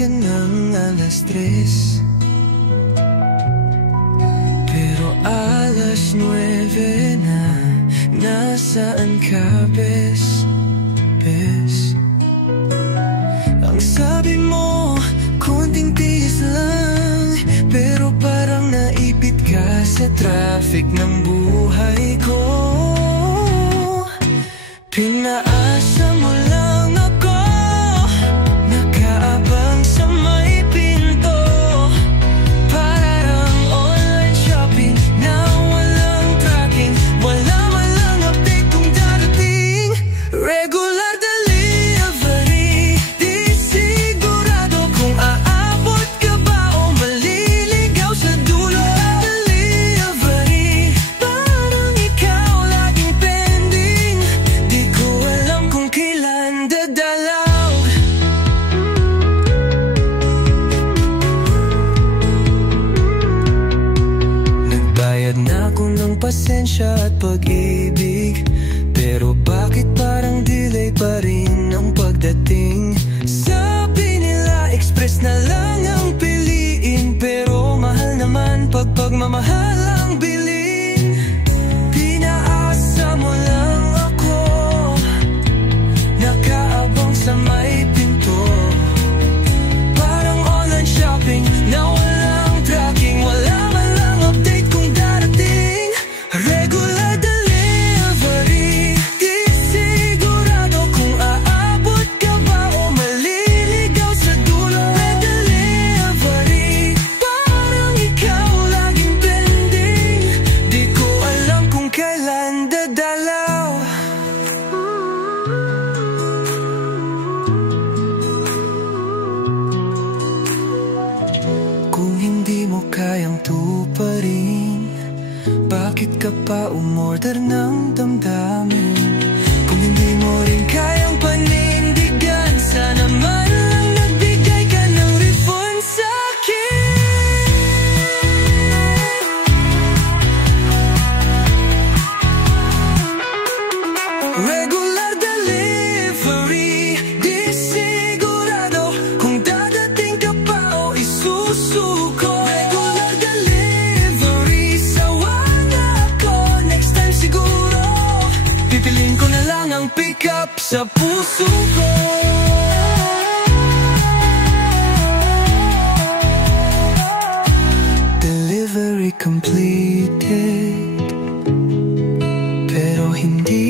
ka ng 3:00, pero 9:00 na. Nasaan ka, bes? Ang sabi mo, konting tiis lang, pero parang naipit ka sa traffic ng buhay ko. Pinaasa mo lang ako, nakaabang sa may pinto. Parang online shopping na walang tracking, wala man lang update kung darating. Regular delivery, di sigurado kung aabot ka ba o maliligaw sa dulo. Delivery, parang ikaw laging pending, di ko alam kung kailan dadalaw. Nagbayad na ako ng pasensya at pag-ibig, pero bakit parang delay pa rin ang pagdating? Sabi nila express na lang ang piliin, pero mahal naman pag pagmamahal ang bilin. Pinaasa mo lang ako, nakaabang sa may pinto. Parang online shopping na walang tracking, wala man lang update kung darating. Regular delivery, di sigurado kung aabot ka ba o maliligaw sa dulo. Delivery, parang ikaw laging pending, di ko alam kung kailan dadalaw. Kung hindi mo kayang tuparin, bakit ka pa umorder ng damdamin? Kung hindi mo rin kayang panindigan, sana man lang nagbigay ka ng refund sa'kin. Regular delivery, di sigurado kung dadating ka pa o isusuko. Regular delivery, sawa na ako, next time siguro pipiliin ko na lang ang pick up sa puso ko. Delivery completed, pero hindi